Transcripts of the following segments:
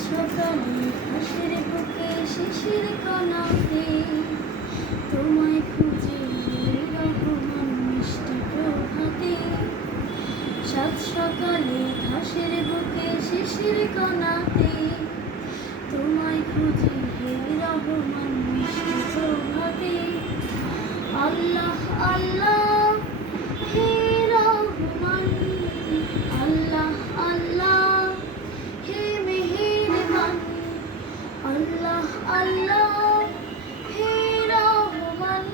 ছোট হাসির বুকে শিশির কণাকে তোমার আল্লাহ হে রহমান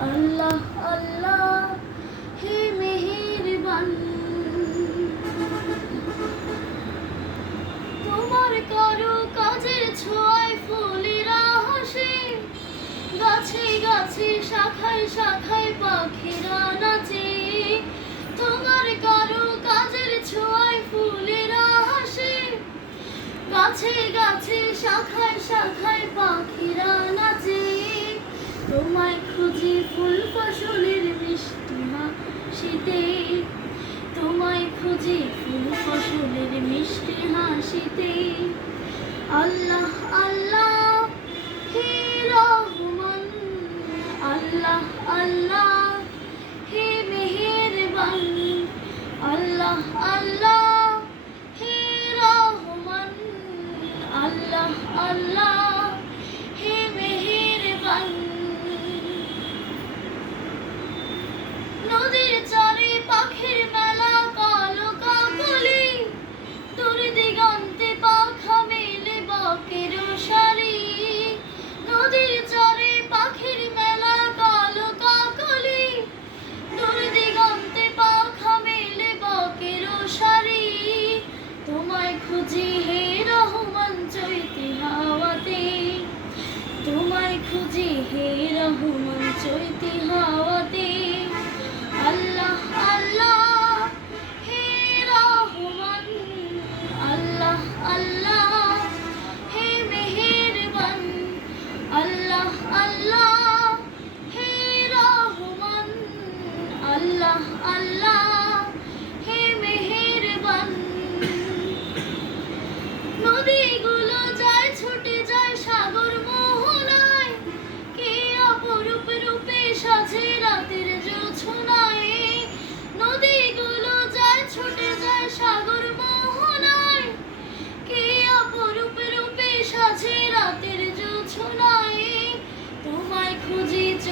আল্লাহ আল্লাহ। গাছে গাছে, শাখায় শাখায় পাখিরা নাচে। তোমায় খুঁজি ফুল ফসলের মিষ্টি হাসিতে। তোমায় খুঁজি ফুল ফসলের মিষ্টি হাসিতে। আল্লাহ আল্লাহ, হে রহমান, আল্লাহ আল্লাহ।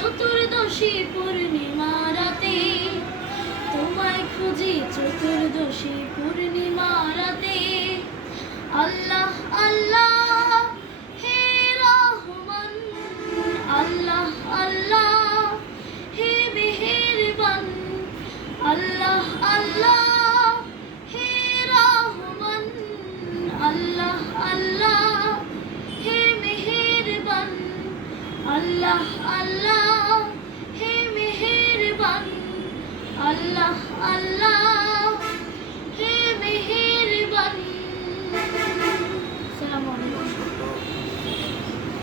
চতুর্দশী পূর্ণিমা রাতে। তোমায় খুঁজি চতুর্দশী পূর্ণিমা রাতে। আল্লাহ আল্লাহ, হে রহমান। আল্লাহ আল্লাহ, হে মেহেরবান। আল্লাহ আল্লাহ হিন্দ্রাহমান আল্লাহ আল্লাহ, হে মেহের বন আল্লাহ Allah. আল্লাহ আল্লাহ।